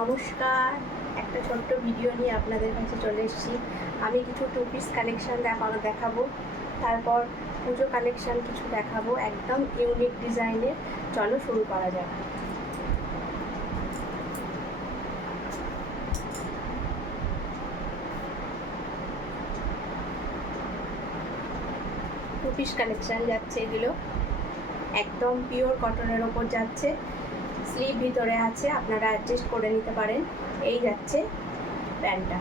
নমস্কার, একটা ছোট্ট ভিডিও নিয়ে আপনাদের কাছে চলে এসেছি। আমি কিছু টু পিস কালেকশান দেখাবো, তারপর পুজো কালেকশান কিছু দেখাবো, একদম ইউনিক ডিজাইনের। চলো শুরু করা যাক। টু পিস কালেকশান যাচ্ছে এগুলো, একদম পিওর কটনের ওপর যাচ্ছে। স্লিভ ভিতরে আছে, আপনারা অ্যাডজাস্ট করে নিতে পারেন। এই যাচ্ছে প্যান্টটা।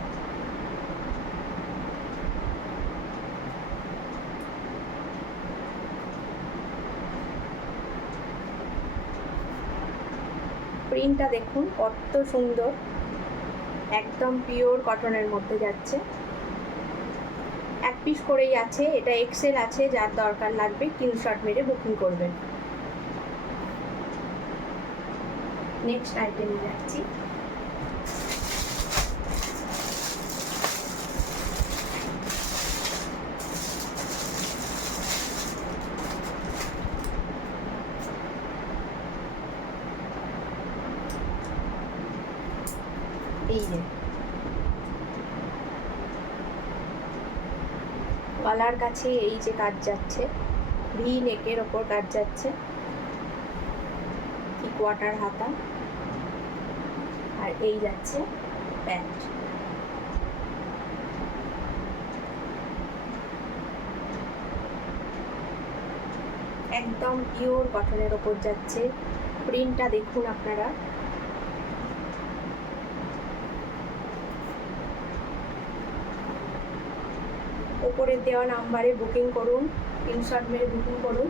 প্রিন্টটা দেখুন কত সুন্দর, একদম পিওর কটনের মধ্যে যাচ্ছে। এক পিস করেই আছে, এটা এক্সেল আছে, যার দরকার লাগবে স্ক্রিনশট মেরে বুকিং করবেন। নেক্সট আইটেমে যাচ্ছি। এই যে গলার কাছে এই যে কাজ যাচ্ছে, ভি নেকের ওপর কাজ যাচ্ছে, কি কোয়ার্টার হাতা, আর এই যাচ্ছে প্যান্ট। একদম পিওর কটনের ওপর যাচ্ছে। প্রিন্টটা দেখুন আপনারা, ওপরের দেওয়া নাম্বারে বুকিং করুন, স্ক্রিনশট মেরে বুকিং করুন।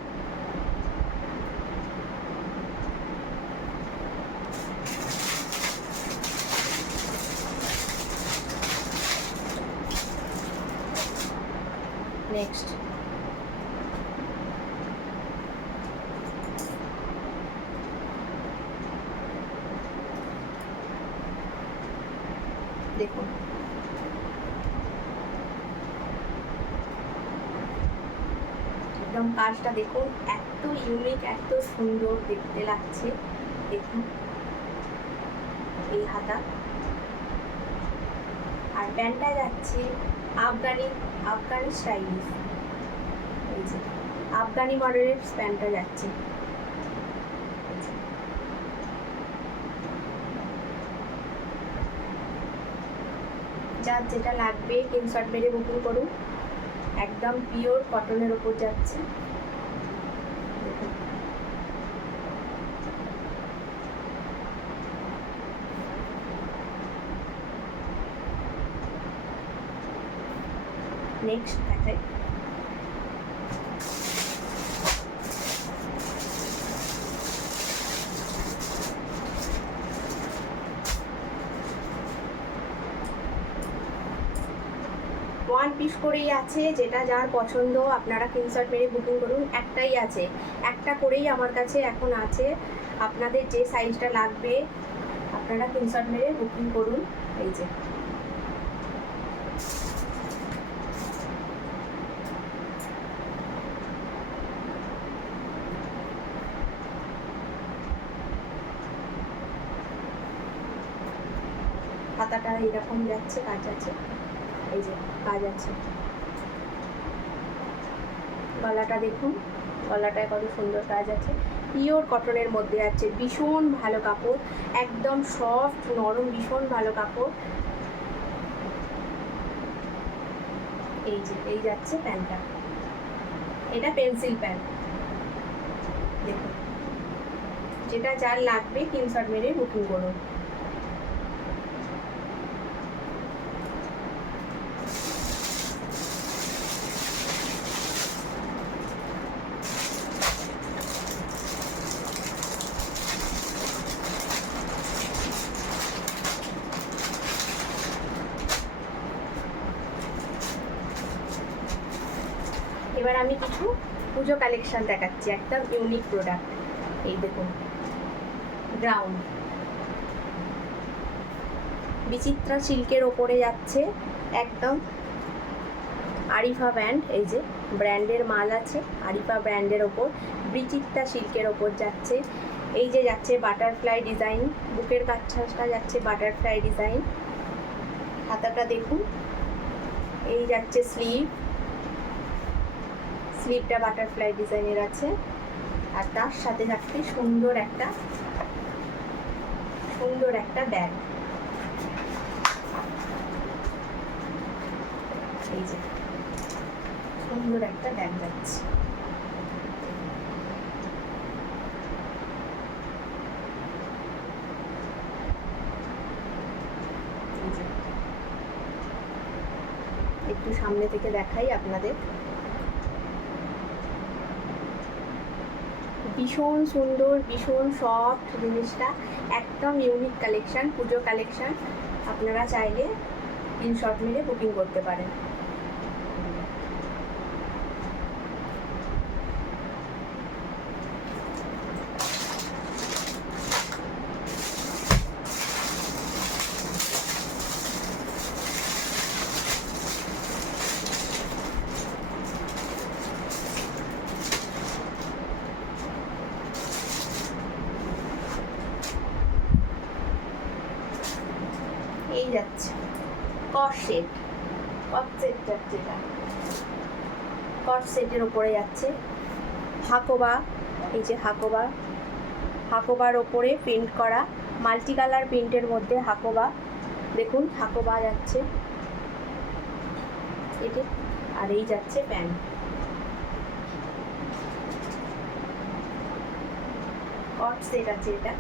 নেক্সট দেখুন, একদম কাজটা দেখুন, এত ইউনিক, এত সুন্দর দেখতে লাগছে। দেখুন এই হাতা, আর প্যান্টটা যাচ্ছে আফগানি স্টাইলিশ। এই যে আফগানি মডেলের প্যান্টটা যাচ্ছে। যার যেটা লাগবে স্ক্রিনশট মেরে বুকিং করুন। একদম পিওর কটনের ওপর যাচ্ছে। নেক্সট দেখাই। ওয়ান পিস করেই আছে, যেটা যার পছন্দ আপনারা স্ক্রিনশট মেরে বুকিং করুন। একটাই আছে, একটা করেই আমার কাছে এখন আছে। আপনাদের যে সাইজটা লাগবে আপনারা স্ক্রিনশট মেরে বুকিং করুন। এই যে হাতাটা এরকম যাচ্ছে, কাজ আছে, এই যে কাজ আছে। গলাটা দেখুন, গলাটায় কত সুন্দর কাজ আছে। পিওর কটনের মধ্যে আছে, ভীষণ ভালো কাপড়, একদম সফট নরম, ভীষণ ভালো কাপড়। এই যে এই যাচ্ছে প্যান্টটা, এটা পেন্সিল প্যান্ট। দেখুন, যেটা যার লাগবে স্ক্রিনশট মেরে বুকিং করুন। এবার আমি কিছু পুজো কালেকশন দেখাচ্ছি, একদম ইউনিক প্রোডাক্ট। এই দেখুন, গ্রাউন্ড বিচিত্রা সিল্কের ওপরে যাচ্ছে, একদম আরিফা ব্র্যান্ড। এই যে ব্র্যান্ডের মাল আছে, আরিফা ব্র্যান্ডের ওপর বিচিত্রা সিল্কের ওপর যাচ্ছে। এই যে যাচ্ছে বাটারফ্লাই ডিজাইন, বুকের কাছটা যাচ্ছে বাটারফ্লাই ডিজাইন। হাতাটা দেখুন, এই যাচ্ছে স্লিভটা বাটারফ্লাই ডিজাইনের আছে। আর তার সাথে থাকছে সুন্দর একটা ব্যাগ। এই যে সুন্দর একটা ব্যাগ যাচ্ছে। একটু সামনে থেকে দেখাই আপনাদের। ভীষণ সুন্দর, ভীষণ সফট জিনিসটা, একদম ইউনিক কালেকশন, পুজো কালেকশন। আপনারা চাইলে স্ক্রিনশট মেরে বুকিং করতে পারেন। এই যাচ্ছে কট সেটের উপরে যাচ্ছে হাকোবা। এই যে হাকোবার ওপরে প্রিন্ট করা, মাল্টি কালার প্রিন্টের মধ্যে হাকোবা। দেখুন হাকোবা যাচ্ছে এটি। আর এই যাচ্ছে প্যান্ট, কট সেট আছে এটা।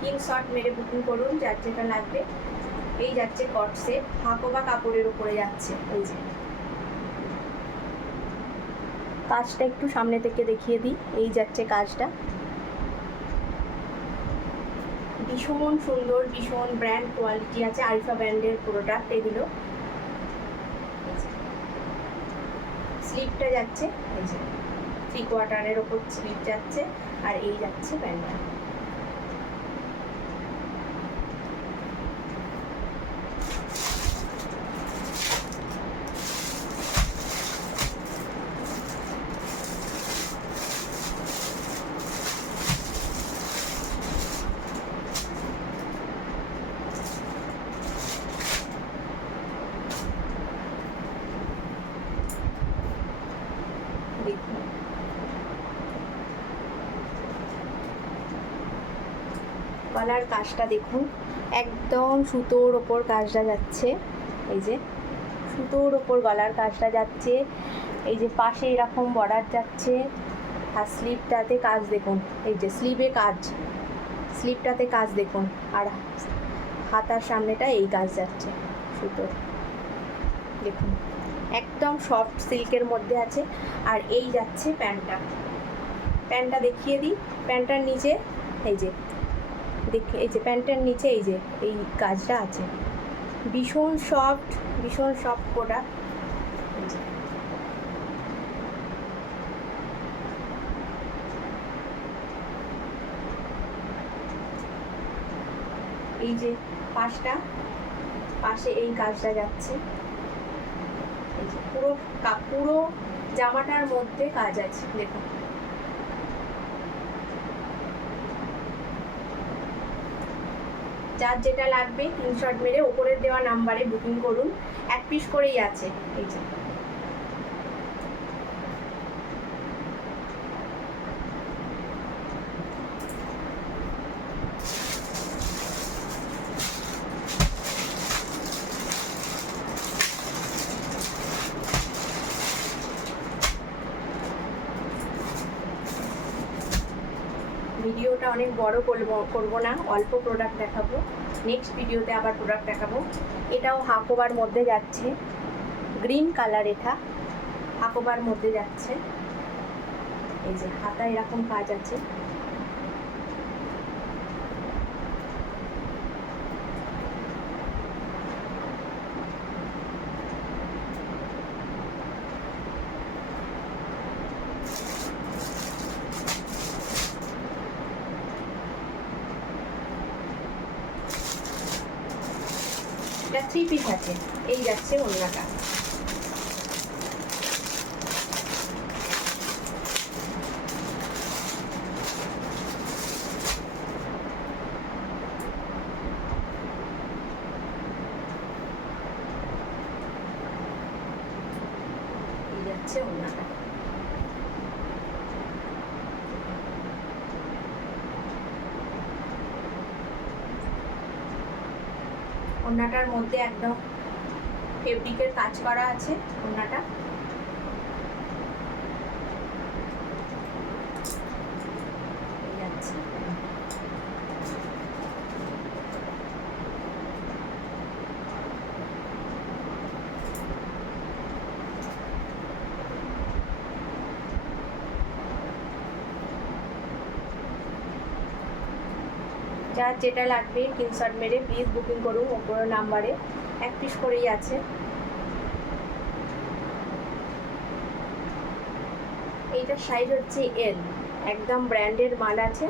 স্ক্রিনশট মেরে বুকিং করুন যার যেটা লাগবে। এই যাচ্ছে কট সেট, হাকোবা কাপড়ের উপরে যাচ্ছে। এই যে কাজটা একটু সামনে থেকে দেখিয়ে দিই। এই যাচ্ছে কাজটা, ভীষণ সুন্দর, ভীষণ ব্র্যান্ড কোয়ালিটি আছে, আরিফা ব্র্যান্ডের প্রোডাক্ট এগুলো। স্লিভটা যাচ্ছে এই যে 3/4 ওপর স্লিভ যাচ্ছে। আর এই যাচ্ছে প্যান্টটা। গলার কাজটা দেখুন, একদম সুতোর ওপর কাজটা যাচ্ছে। এই যে সুতোর ওপর গলার কাজটা যাচ্ছে। এই যে পাশে এরকম বর্ডার যাচ্ছে। আর স্লিভটাতে কাজ দেখুন, এই যে স্লিভটাতে কাজ দেখুন। আর হাতার সামনেটা এই কাজ যাচ্ছে সুতোর। দেখুন একদম সফট সিল্কের মধ্যে আছে। আর এই যাচ্ছে প্যান্টটা দেখিয়ে দিই। প্যান্টটার নিচে এই যে এই যে প্যান্টের নিচে এই কাজটা আছে। ভীষণ সফট প্রোডাক্ট। এই যে পাশে এই কাজটা যাচ্ছে। এই যে পুরো জামাটার মধ্যে কাজ আছে দেখুন। যার যেটা লাগবে স্ক্রিনশট মেরে ওপরের দেওয়া নাম্বারে বুকিং করুন। 1 পিস করেই আছে। এই যে ভিডিওটা অনেক বড় করব না, অল্প প্রোডাক্ট দেখাবো। নেক্সট ভিডিওতে আবার প্রোডাক্ট দেখাবো। এটাও হাকোবার মধ্যে যাচ্ছে, গ্রিন কালার। এটা হাকোবার মধ্যে যাচ্ছে। এই যে হাতা এরকম কাজ আছে। এটা 3 পিস আছে। এই যাচ্ছে ওড়নাটা। যাচ্ছে ওড়নাটা। ওড়নাটার মধ্যে একদম ফেব্রিকের কাজ করা আছে ওড়নাটা। যাচ্ছে যার যেটা লাগবে স্ক্রিনশট মেরে প্লিজ বুকিং করুন ওপরের নাম্বারে। এক পিস করেই আছে। এইটার সাইজ হচ্ছে এল, একদম ব্র্যান্ডের মাল আছে।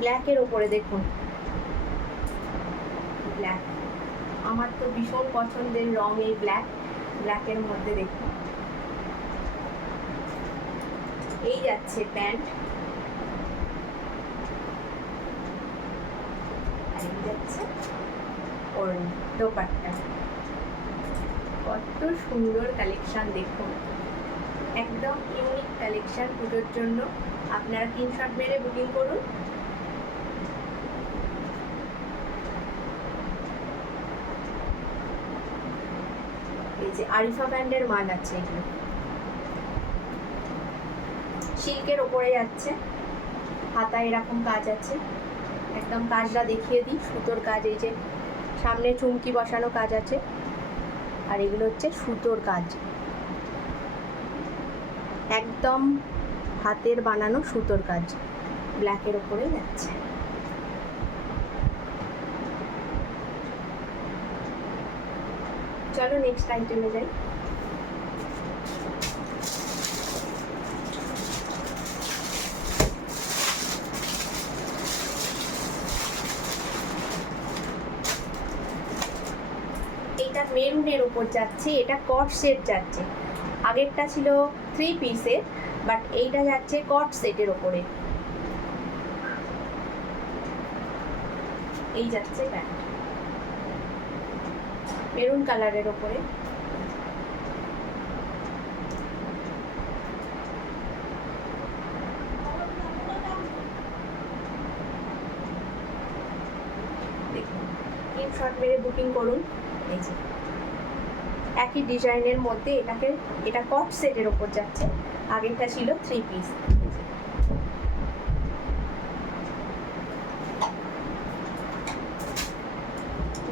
ব্ল্যাকের ওপরে দেখুন, ব্ল্যাক আমার তো ভীষণ পছন্দের রং এই ব্ল্যাকের মধ্যে দেখুন। এই যাচ্ছে প্যান্ট, এই যাচ্ছে ওর দোপাট্টা। কত সুন্দর কালেকশন দেখুন, একদম ইউনিক কালেকশন পুজোর জন্য। আপনারা স্ক্রিনশট মেরে বুকিং করুন। এই যে আরিফা ব্র্যান্ডের মাল আছে, এগুলো সিল্কের ওপরে যাচ্ছে, হাতায় এরকম কাজ আছে। একদম কাজটা দেখিয়ে দিই, সুতোর কাজ। এই যে সামনে চুমকি বসানো কাজ আছে, আর এগুলো হচ্ছে সুতোর কাজ, একদম হাতের বানানো সুতোর কাজ, ব্ল্যাকের ওপরে যাচ্ছে। চলো নেক্সট আইটেমে যাই। এইটা মেরুনের উপর যাচ্ছে, এটা কট সেট যাচ্ছে। আগেরটা ছিল 3 পিসের, বাট এইটা যাচ্ছে কট সেটের ওপরে। এই যাচ্ছে প্যান্ট মেরুন কালারের ওপরে। দেখুন স্ক্রিনশট মেরে বুকিং করুন। এই যে একই ডিজাইনের মধ্যে এটা কট সেটের ওপর যাচ্ছে, আগেরটা ছিল 3 পিস।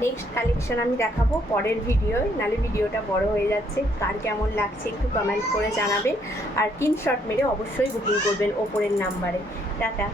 নেক্সট কালেকশন আমি দেখাবো পরের ভিডিওয়, নালে ভিডিওটা বড় হয়ে যাচ্ছে। কার কেমন লাগছে একটু কমেন্ট করে জানাবেন, আর স্ক্রিনশট মেরে অবশ্যই বুকিং করবেন ওপরের নাম্বারে। টাটা।